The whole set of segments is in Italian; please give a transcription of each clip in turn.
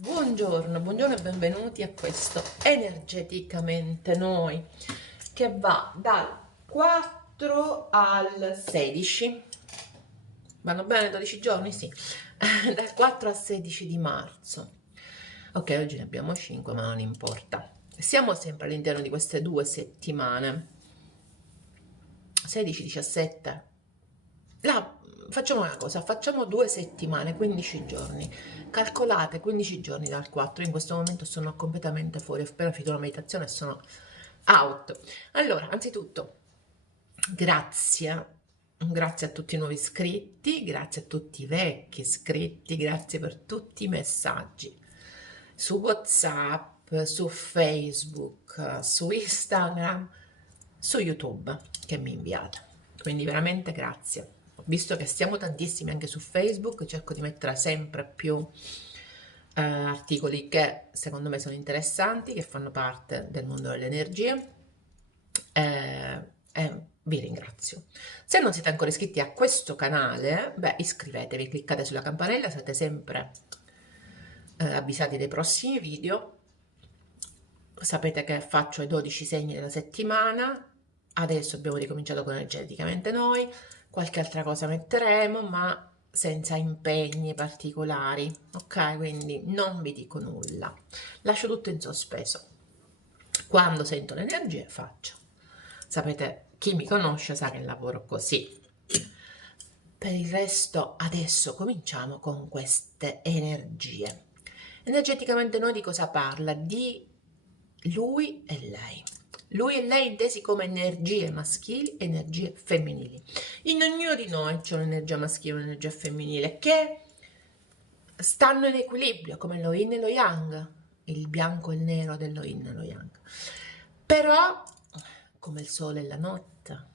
Buongiorno, buongiorno e benvenuti a questo Energeticamente Noi che va dal 4 al 16. Vanno bene 12 giorni? Sì, dal 4 al 16 di marzo. Ok, oggi ne abbiamo 5, ma non importa. Siamo sempre all'interno di queste 2 settimane. 16, 17. Facciamo una cosa, facciamo 2 settimane, 15 giorni. Calcolate 15 giorni dal 4. In questo momento sono completamente fuori, ho appena finito la meditazione e sono out. Allora, anzitutto, grazie. Grazie a tutti i nuovi iscritti, grazie a tutti i vecchi iscritti, grazie per tutti i messaggi su WhatsApp, su Facebook, su Instagram, su YouTube che mi inviate. Quindi veramente grazie. Visto che stiamo tantissimi anche su Facebook, cerco di mettere sempre più articoli che secondo me sono interessanti, che fanno parte del mondo delle energie. E vi ringrazio. Se non siete ancora iscritti a questo canale, beh, iscrivetevi, cliccate sulla campanella, siete sempre avvisati dei prossimi video. Sapete che faccio i 12 segni della settimana. Adesso abbiamo ricominciato con Energeticamente Noi, qualche altra cosa metteremo, ma senza impegni particolari, ok? Quindi non vi dico nulla, lascio tutto in sospeso. Quando sento l'energia faccio. Sapete, chi mi conosce sa che lavoro così. Per il resto adesso cominciamo con queste energie. Energeticamente Noi di cosa parla? Di lui e lei. Lui e lei intesi come energie maschili e energie femminili. In ognuno di noi c'è un'energia maschile e un'energia femminile che stanno in equilibrio, come lo yin e lo yang, il bianco e il nero dello yin e lo yang. Però, come il sole e la notte,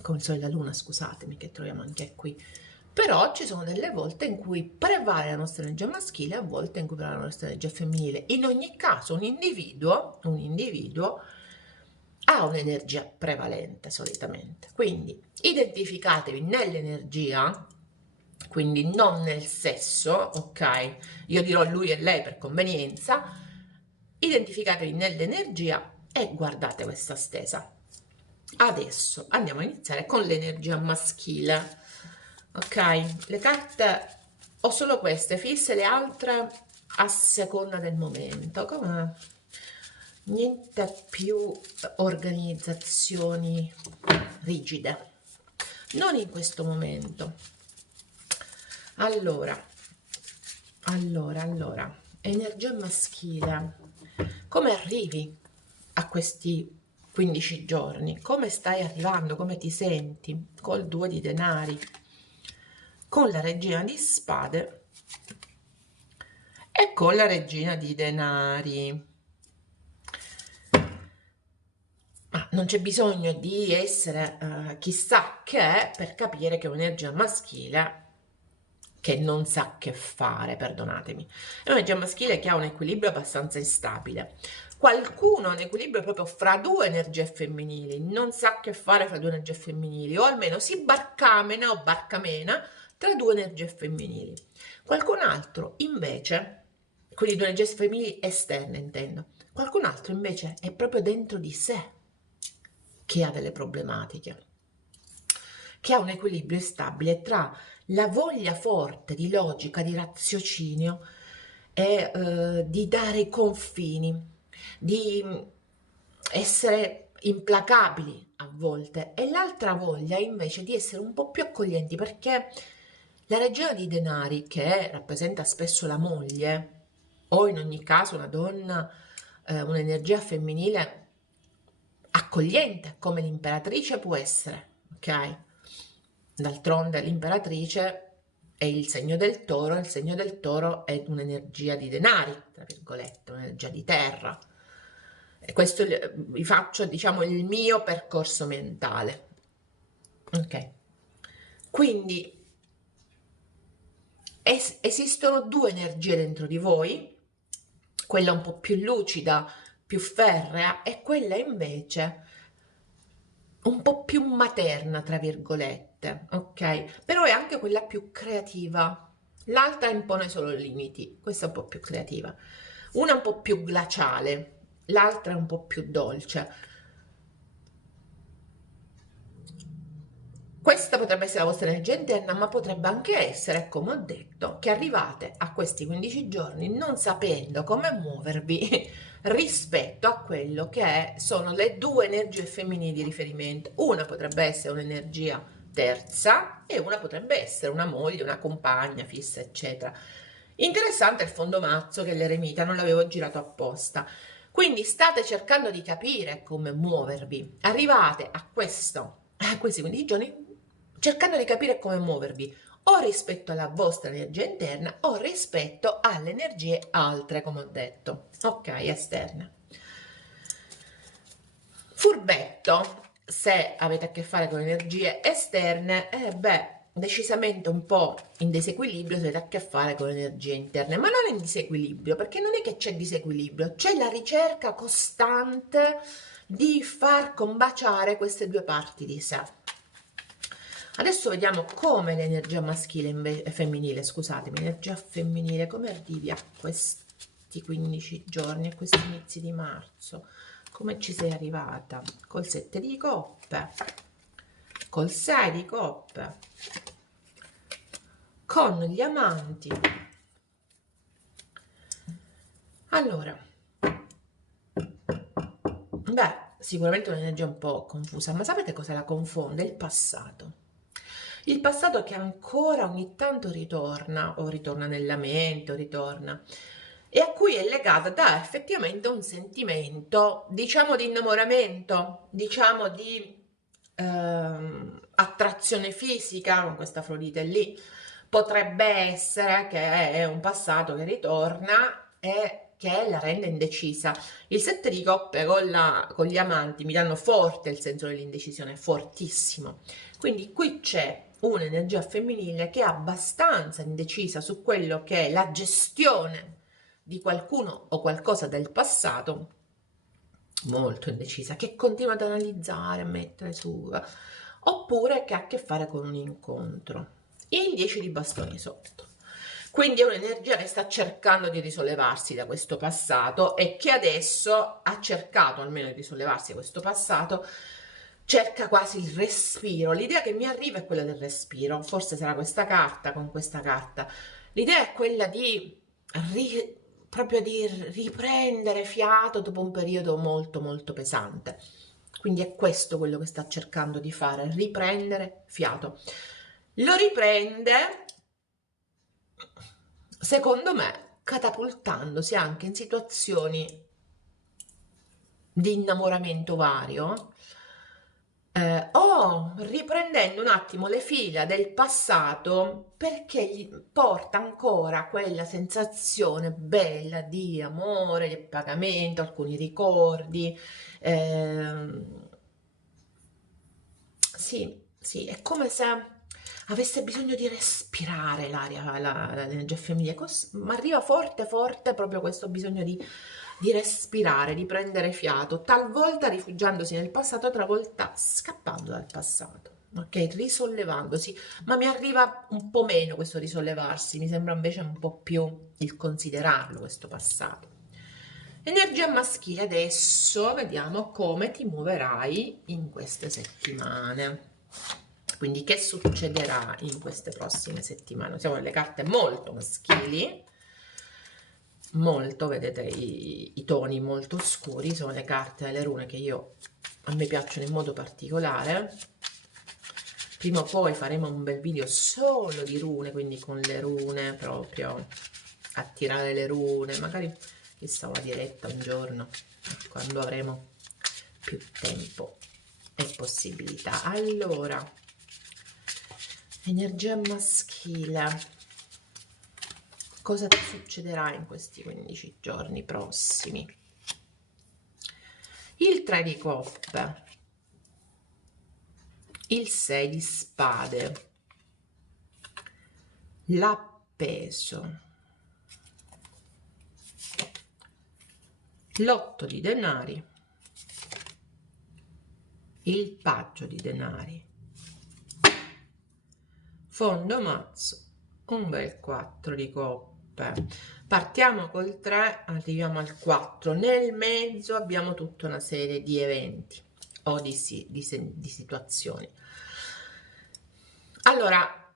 come il sole e la luna, scusatemi, che troviamo anche qui, però ci sono delle volte in cui prevale la nostra energia maschile e a volte in cui prevale la nostra energia femminile. In ogni caso un individuo ha un'energia prevalente solitamente. Quindi identificatevi nell'energia, quindi non nel sesso, ok? Io dirò lui e lei per convenienza. Identificatevi nell'energia e guardate questa stesa. Adesso andiamo a iniziare con l'energia maschile. Ok, le carte ho solo queste fisse, le altre a seconda del momento. Come niente più organizzazioni rigide, non in questo momento. Allora, energia maschile. Come arrivi a questi 15 giorni? Come stai arrivando? Come ti senti? Col 2 di denari, con la regina di spade e con la regina di denari. Ma non c'è bisogno di essere chissà che per capire che è un'energia maschile che non sa che fare, perdonatemi. È un'energia maschile che ha un equilibrio abbastanza instabile. Qualcuno ha un equilibrio proprio fra due energie femminili, non sa che fare fra due energie femminili, o almeno si barcamena o barcamena tra due energie femminili. Qualcun altro invece, quindi due energie femminili esterne intendo, qualcun altro invece è proprio dentro di sé che ha delle problematiche, che ha un equilibrio instabile tra la voglia forte di logica, di raziocinio e di dare i confini, di essere implacabili a volte, e l'altra voglia invece di essere un po' più accoglienti, perché la regina di denari, che rappresenta spesso la moglie, o in ogni caso una donna, un'energia femminile accogliente, come l'imperatrice può essere, ok? D'altronde l'imperatrice è il segno del toro, il segno del toro è un'energia di denari, tra virgolette, un'energia di terra. E questo vi faccio, diciamo, il mio percorso mentale. Ok. Quindi esistono due energie dentro di voi, quella un po' più lucida, più ferrea, e quella invece un po' più materna, tra virgolette, ok? Però è anche quella più creativa, l'altra impone solo limiti, questa è un po' più creativa. Una è un po' più glaciale, l'altra è un po' più dolce. Questa potrebbe essere la vostra energia interna, ma potrebbe anche essere, come ho detto, che arrivate a questi 15 giorni non sapendo come muovervi rispetto a quello che sono le due energie femminili di riferimento. Una potrebbe essere un'energia terza e una potrebbe essere una moglie, una compagna fissa, eccetera. Interessante il fondo mazzo che l'eremita, non l'avevo girato apposta. Quindi state cercando di capire come muovervi. Arrivate a questi 15 giorni cercando di capire come muovervi o rispetto alla vostra energia interna o rispetto alle energie altre, come ho detto, ok, esterne. Furbetto, se avete a che fare con energie esterne, decisamente un po' in disequilibrio se avete a che fare con energie interne, ma non in disequilibrio, perché non è che c'è disequilibrio, c'è la ricerca costante di far combaciare queste due parti di sé. Adesso vediamo come l'energia maschile femminile, scusatemi, l'energia femminile, come arrivi a questi 15 giorni, a questi inizi di marzo. Come ci sei arrivata? Col 7 di coppe, col 6 di coppe, con gli amanti. Allora, sicuramente un'energia un po' confusa, ma sapete cosa la confonde? Il passato. Il passato che ancora ogni tanto ritorna, o ritorna nella mente, o ritorna, e a cui è legata da effettivamente un sentimento, diciamo, di innamoramento, diciamo di attrazione fisica con questa Afrodite lì. Potrebbe essere che è un passato che ritorna e che la rende indecisa. Il 7 di coppe con gli amanti mi danno forte il senso dell'indecisione, fortissimo. Quindi qui c'è un'energia femminile che è abbastanza indecisa su quello che è la gestione di qualcuno o qualcosa del passato, molto indecisa, che continua ad analizzare, a mettere su, oppure che ha a che fare con un incontro. Il 10 di bastoni sotto. Quindi è un'energia che sta cercando di risollevarsi da questo passato e che adesso ha cercato almeno di risollevarsi da questo passato, cerca quasi il respiro. L'idea che mi arriva è quella del respiro, forse sarà questa carta con questa carta. L'idea è quella di proprio di riprendere fiato dopo un periodo molto molto pesante. Quindi è questo quello che sta cercando di fare, riprendere fiato. Lo riprende, secondo me, catapultandosi anche in situazioni di innamoramento vario, o riprendendo un attimo le fila del passato perché gli porta ancora quella sensazione bella di amore, di appagamento, alcuni ricordi. Sì, sì, è come se avesse bisogno di respirare l'aria, l'energia femminile, ma arriva forte, forte proprio questo bisogno di respirare, di prendere fiato, talvolta rifugiandosi nel passato, talvolta scappando dal passato, ok? Risollevandosi, ma mi arriva un po' meno questo risollevarsi, mi sembra invece un po' più il considerarlo questo passato. Energia maschile, adesso vediamo come ti muoverai in queste settimane. Quindi che succederà in queste prossime settimane? Siamo nelle carte molto maschili, molto, vedete i toni molto scuri, sono le carte delle rune che a me piacciono in modo particolare. Prima o poi faremo un bel video solo di rune, quindi con le rune proprio, a tirare le rune, magari chissà una diretta un giorno, quando avremo più tempo e possibilità. Allora, energia maschile, cosa ti succederà in questi 15 giorni prossimi? Il 3 di coppe, il 6 di spade, l'appeso, l'8 di denari, il paggio di denari, fondo mazzo, un bel 4 di coppe. Partiamo col 3, arriviamo al 4. Nel mezzo abbiamo tutta una serie di eventi o di situazioni. Allora,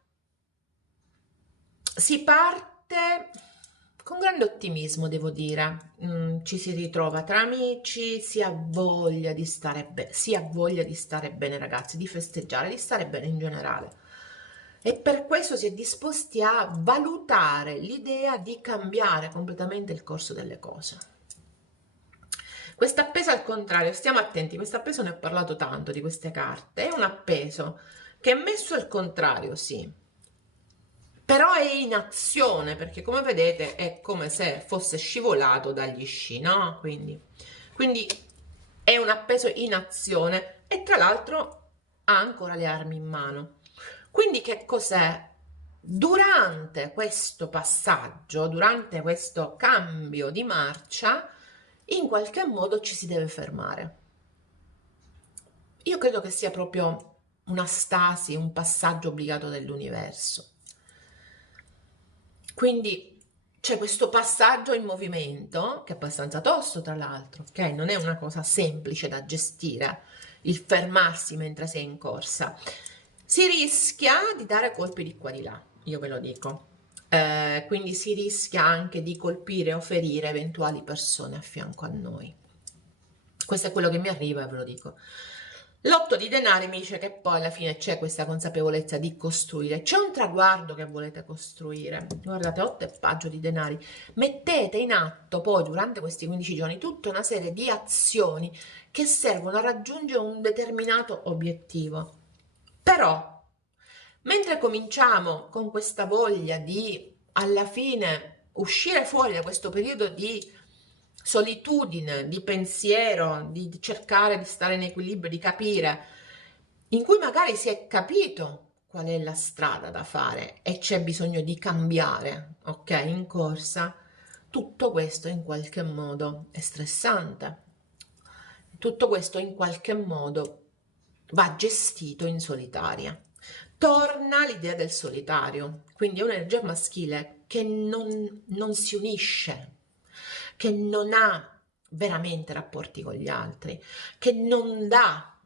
si parte con grande ottimismo, devo dire. Ci si ritrova tra amici, si ha voglia di stare bene, ragazzi, di festeggiare, di stare bene in generale. E per questo si è disposti a valutare l'idea di cambiare completamente il corso delle cose. Questo appeso al contrario, stiamo attenti, questo appeso, ne ho parlato tanto di queste carte, è un appeso che è messo al contrario, sì, però è in azione, perché come vedete è come se fosse scivolato dagli sci, no? Quindi è un appeso in azione e tra l'altro ha ancora le armi in mano. Quindi che cos'è? Durante questo passaggio, durante questo cambio di marcia, in qualche modo ci si deve fermare. Io credo che sia proprio una stasi, un passaggio obbligato dell'universo. Quindi c'è questo passaggio in movimento, che è abbastanza tosto tra l'altro, ok? Non è una cosa semplice da gestire, il fermarsi mentre sei in corsa. Si rischia di dare colpi di qua di là, io ve lo dico. Quindi si rischia anche di colpire o ferire eventuali persone a fianco a noi. Questo è quello che mi arriva e ve lo dico. L'8 di denari mi dice che poi alla fine c'è questa consapevolezza di costruire, c'è un traguardo che volete costruire. Guardate, 8 e paggio di denari. Mettete in atto poi durante questi 15 giorni tutta una serie di azioni che servono a raggiungere un determinato obiettivo. Però, mentre cominciamo con questa voglia di alla fine uscire fuori da questo periodo di solitudine, di pensiero, di cercare di stare in equilibrio, di capire, in cui magari si è capito qual è la strada da fare e c'è bisogno di cambiare, ok, in corsa, tutto questo in qualche modo è stressante. Tutto questo in qualche modo va gestito in solitaria. Torna l'idea del solitario, quindi è un'energia maschile che non si unisce, che non ha veramente rapporti con gli altri, che non dà,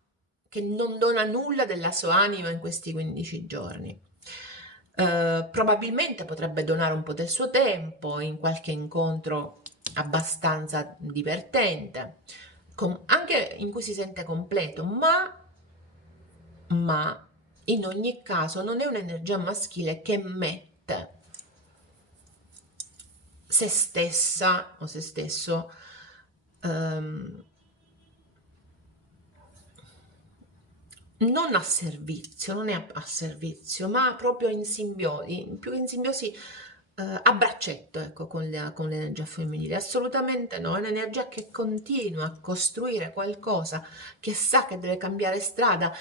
che non dona nulla della sua anima in questi 15 giorni. Probabilmente potrebbe donare un po' del suo tempo in qualche incontro abbastanza divertente, anche in cui si sente completo, ma in ogni caso non è un'energia maschile che mette se stessa o se stesso non a servizio, non è a servizio, ma proprio in simbiosi, più in simbiosi a braccetto, ecco, con l'energia femminile. Assolutamente no, è un'energia che continua a costruire qualcosa, che sa che deve cambiare strada.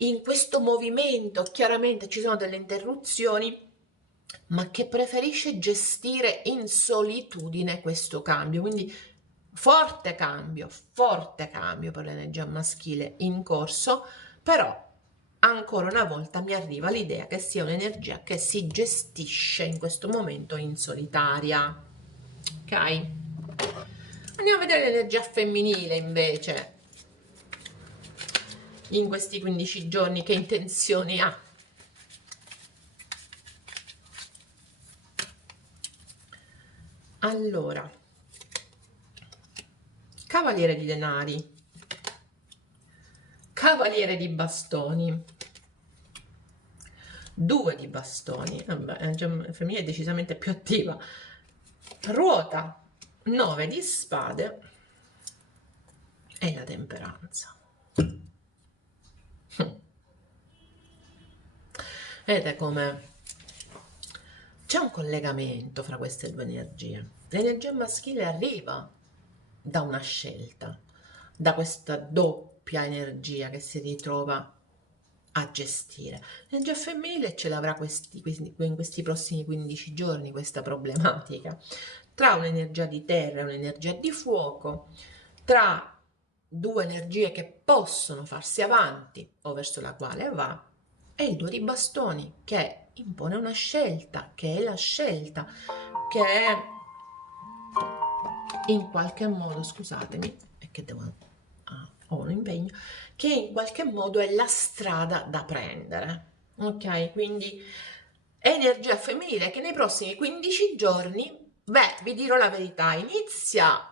In questo movimento chiaramente ci sono delle interruzioni, ma che preferisce gestire in solitudine questo cambio. Quindi forte cambio per l'energia maschile in corso, però ancora una volta mi arriva l'idea che sia un'energia che si gestisce in questo momento in solitaria. Ok? Andiamo a vedere l'energia femminile invece in questi 15 giorni, che intenzioni ha. Allora, cavaliere di denari, cavaliere di bastoni, 2 di bastoni, vabbè, la femminile è decisamente più attiva, ruota, 9 di spade e la temperanza. Vedete come c'è un collegamento fra queste due energie. L'energia maschile arriva da una scelta, da questa doppia energia che si ritrova a gestire. L'energia femminile ce l'avrà in questi prossimi 15 giorni questa problematica, tra un'energia di terra e un'energia di fuoco, tra due energie che possono farsi avanti o verso la quale va, e il 2 di bastoni che impone una scelta, che è la scelta, che è in qualche modo, scusatemi, è che devo, ho un impegno, che in qualche modo è la strada da prendere, ok? Quindi energia femminile che nei prossimi 15 giorni, beh, vi dirò la verità, inizia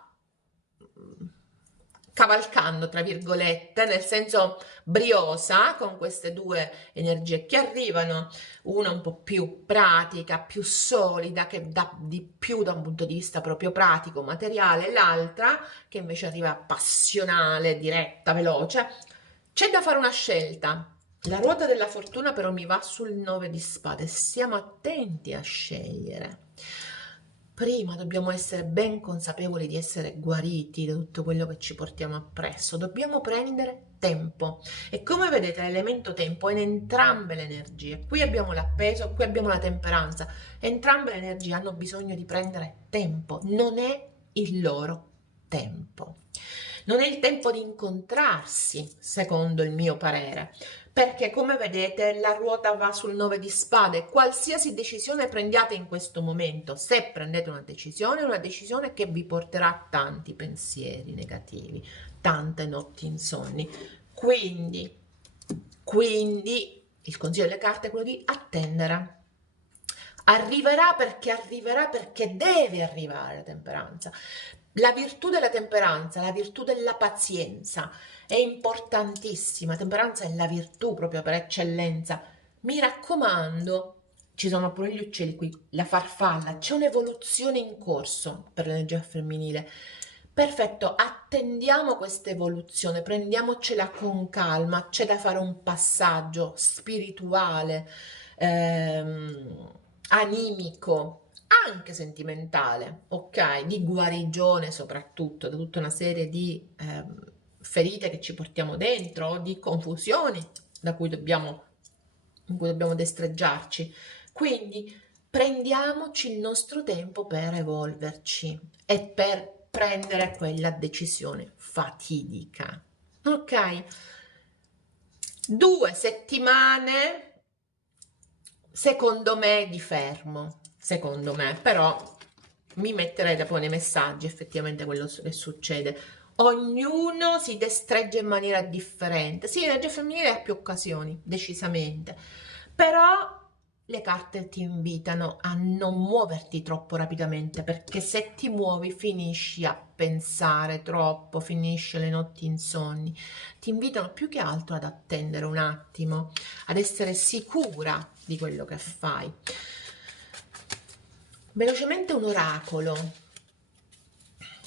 cavalcando, tra virgolette, nel senso briosa, con queste due energie che arrivano, una un po' più pratica, più solida, che dà di più da un punto di vista proprio pratico, materiale, l'altra che invece arriva passionale, diretta, veloce. C'è da fare una scelta. La ruota della fortuna però mi va sul 9 di spade, stiamo attenti a scegliere. Prima dobbiamo essere ben consapevoli di essere guariti da tutto quello che ci portiamo appresso, dobbiamo prendere tempo e come vedete l'elemento tempo è in entrambe le energie, qui abbiamo l'appeso, qui abbiamo la temperanza, entrambe le energie hanno bisogno di prendere tempo, non è il loro tempo. Non è il tempo di incontrarsi, secondo il mio parere, perché come vedete la ruota va sul 9 di spade. Qualsiasi decisione prendiate in questo momento, se prendete una decisione, è una decisione che vi porterà a tanti pensieri negativi, tante notti insonni. Quindi il consiglio delle carte è quello di attendere. Arriverà perché deve arrivare la temperanza. La virtù della temperanza, la virtù della pazienza è importantissima. Temperanza è la virtù proprio per eccellenza. Mi raccomando, ci sono pure gli uccelli qui, la farfalla, c'è un'evoluzione in corso per l'energia femminile. Perfetto, attendiamo questa evoluzione, prendiamocela con calma, c'è da fare un passaggio spirituale, animico, anche sentimentale, ok? Di guarigione soprattutto, da tutta una serie di ferite che ci portiamo dentro, di confusioni in cui dobbiamo destreggiarci. Quindi prendiamoci il nostro tempo per evolverci e per prendere quella decisione fatidica. Ok? 2 settimane, secondo me, di fermo. Secondo me, però mi metterei dopo nei messaggi effettivamente quello che succede. Ognuno si destreggia in maniera differente. Sì, l'energia femminile ha più occasioni, decisamente. Però le carte ti invitano a non muoverti troppo rapidamente, perché se ti muovi finisci a pensare troppo, finisci le notti insonni. Ti invitano più che altro ad attendere un attimo, ad essere sicura di quello che fai. Velocemente un oracolo.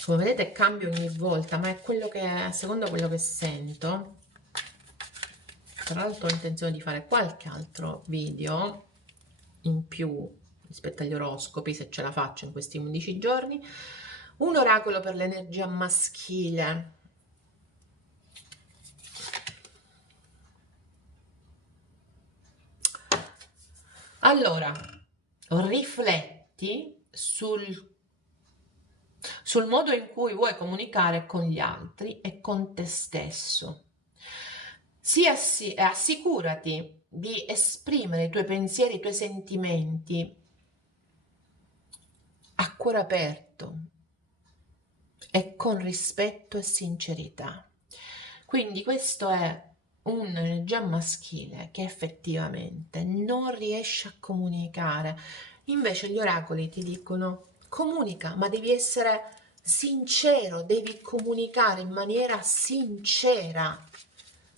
Come vedete cambio ogni volta, ma è quello che, a seconda quello che sento. Tra l'altro ho intenzione di fare qualche altro video in più rispetto agli oroscopi, se ce la faccio in questi 11 giorni. Un oracolo per l'energia maschile. Allora, rifletti sul modo in cui vuoi comunicare con gli altri e con te stesso. Assicurati di esprimere i tuoi pensieri, i tuoi sentimenti a cuore aperto e con rispetto e sincerità. Quindi questo è un'energia maschile che effettivamente non riesce a comunicare. Invece gli oracoli ti dicono comunica, ma devi essere sincero, devi comunicare in maniera sincera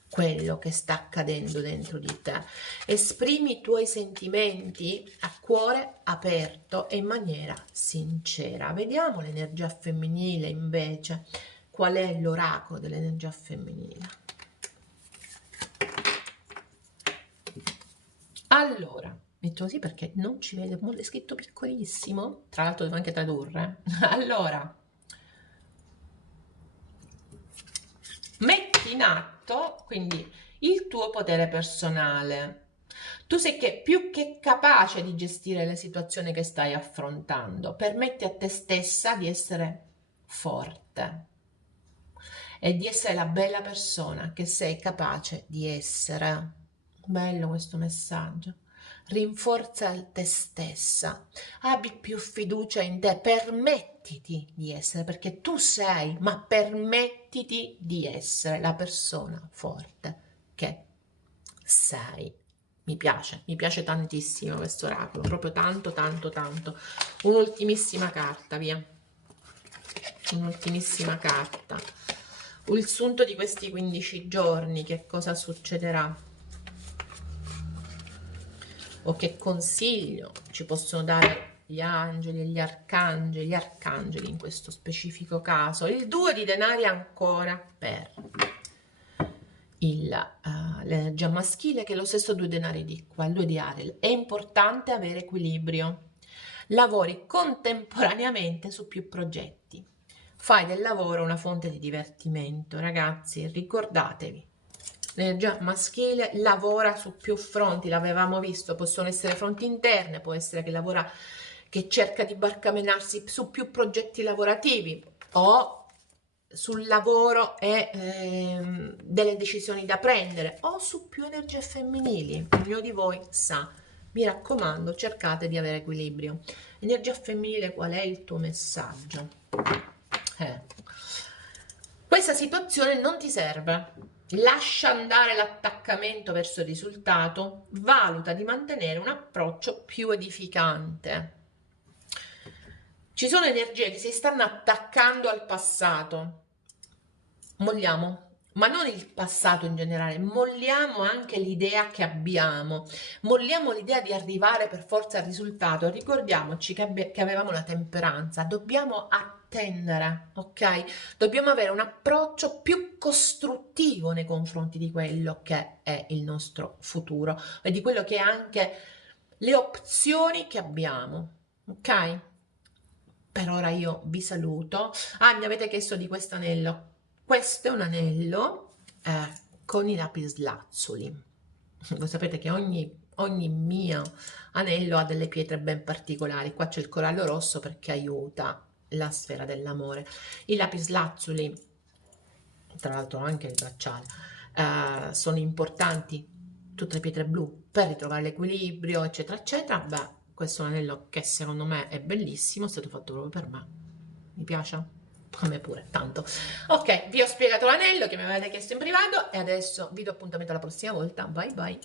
quello che sta accadendo dentro di te. Esprimi i tuoi sentimenti a cuore aperto e in maniera sincera. Vediamo l'energia femminile invece. Qual è l'oracolo dell'energia femminile? Allora, metto così perché non ci vede, è scritto piccolissimo, tra l'altro devo anche tradurre. Allora, metti in atto quindi il tuo potere personale. Tu sei più che capace di gestire le situazioni che stai affrontando. Permetti a te stessa di essere forte e di essere la bella persona che sei capace di essere. Bello questo messaggio. rinforza te stessa, abbi più fiducia in te, permettiti di essere, perché tu sei, ma permettiti di essere la persona forte che sei. Mi piace tantissimo questo oracolo, proprio tanto, tanto, tanto. Un'ultimissima carta, via. Un'ultimissima carta. Il sunto di questi 15 giorni, che cosa succederà? O che consiglio ci possono dare gli angeli e gli arcangeli in questo specifico caso? Il 2 di denari ancora per l'energia maschile, che è lo stesso 2 denari di qua, il 2 di Ariel. È importante avere equilibrio. Lavori contemporaneamente su più progetti. Fai del lavoro una fonte di divertimento, ragazzi, ricordatevi. L'energia maschile lavora su più fronti, l'avevamo visto, possono essere fronti interne, può essere che lavora, che cerca di barcamenarsi su più progetti lavorativi o sul lavoro e delle decisioni da prendere, o su più energie femminili. Ognuno di voi sa. Mi raccomando, cercate di avere equilibrio. Energia femminile, qual è il tuo messaggio? Questa situazione non ti serve. Lascia andare l'attaccamento verso il risultato, valuta di mantenere un approccio più edificante. Ci sono energie che si stanno attaccando al passato. Molliamo, ma non il passato in generale, molliamo anche l'idea che abbiamo, molliamo l'idea di arrivare per forza al risultato. Ricordiamoci che avevamo la temperanza, dobbiamo attendere, ok? Dobbiamo avere un approccio più costruttivo nei confronti di quello che è il nostro futuro e di quello che è anche le opzioni che abbiamo, ok? Per ora io vi saluto. Mi avete chiesto di questo anello. Questo è un anello con i lapislazzuli. Voi sapete che ogni mio anello ha delle pietre ben particolari. Qua c'è il corallo rosso perché aiuta la sfera dell'amore. I lapislazzuli, tra l'altro anche il bracciale, sono importanti, tutte le pietre blu, per ritrovare l'equilibrio, eccetera, eccetera. Beh, questo è un anello che secondo me è bellissimo, è stato fatto proprio per me. Mi piace? A me pure, tanto. Ok, vi ho spiegato l'anello che mi avete chiesto in privato e adesso vi do appuntamento alla prossima volta. Bye bye.